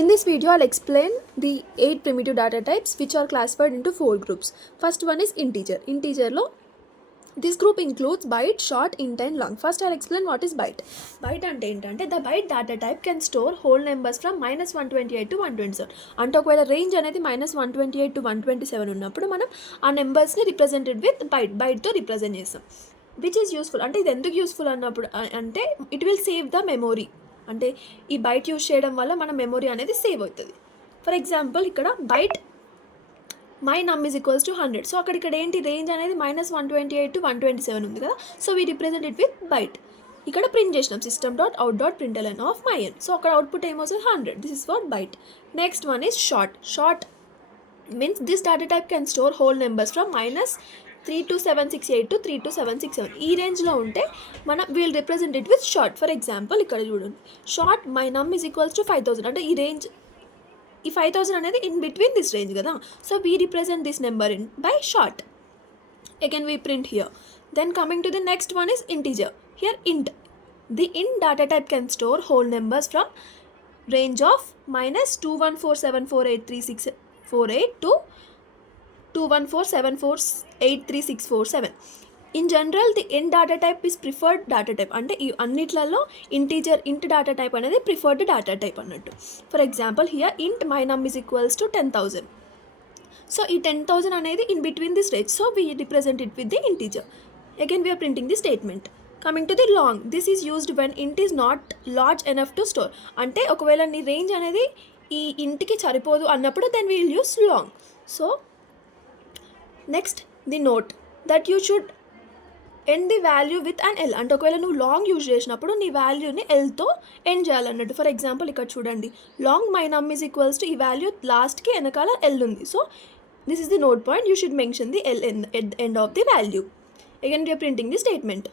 In this video, I'll explain the 8 primitive data types which are classified into 4 groups. First one is integer. Integer lo this group includes byte, short, int and long. First I'll explain what is byte. Byte ante entante the byte data type can store whole numbers from -128 to 127. అంటే ఒకవేళ రేంజ్ అనేది -128 to 127 ఉన్నప్పుడు మనం ఆ నెంబర్స్ని represented with బైట్తో రిప్రజెంట్ చేస్తాం. Which is useful అంటే ఇది ఎందుకు యూస్ఫుల్ అన్నప్పుడు అంటే it will save the memory. అంటే ఈ బైట్ యూస్ చేయడం వల్ల మన మెమొరీ అనేది సేవ్ అవుతుంది. ఫర్ ఎగ్జాంపుల్ ఇక్కడ byte my num is equals to 100. So ఇక్కడ ఏంటి రేంజ్ అనేది -128 to 127 ఉంది కదా. So we represent it with byte. ఇక్కడ ప్రింట్ చేసినాం system.out.println of myN. సో అక్కడ అవుట్పుట్ ఏమొస్తుంది 100. This is for byte. Next one is short. Short means this data type can store whole numbers from -32768 to 32767. ఈ రేంజ్లో ఉంటే మనం we'll represent it with short. For example ఇక్కడ చూడండి, short my num is equals to 5000. అంటే ఈ range ఈ 5000 అనేది ఇన్ బిట్వీన్ దిస్ రేంజ్ కదా. So we represent this number in by short. Again we print here. Then coming to the next one is integer. Here int. The int data type can store whole numbers from range of -214748368 to 214748367. In general the int data type is preferred data type. అంటే ఈ అన్నిట్లలో integer int data type అనేది preferred data type అన్నట్టు. For example here int my num is equals to 10,000. So ఈ 10,000 అనేది in between this range. So we represent it with the integer. Again we are printing the statement. Coming to the long. This is used when int is not large enough to store. అంటే ఒకవేళ నీ range అనేది ఈ ఇంటికి సరిపోదు అన్నప్పుడు then we'll use long. So next the note that you should end the value with an L. అంటే ఒకవేళ నువ్వు లాంగ్ యూజ్ చేసినప్పుడు నీ వాల్యూని ఎల్తో ఎండ్ చేయాలన్నట్టు. ఫర్ ఎగ్జాంపుల్ ఇక్కడ చూడండి, long my num is equals to ఈ వాల్యూ లాస్ట్కి వెనకాల ఎల్ ఉంది. So this is the note point. You should mention the L at the end of the value. Again we are printing the statement.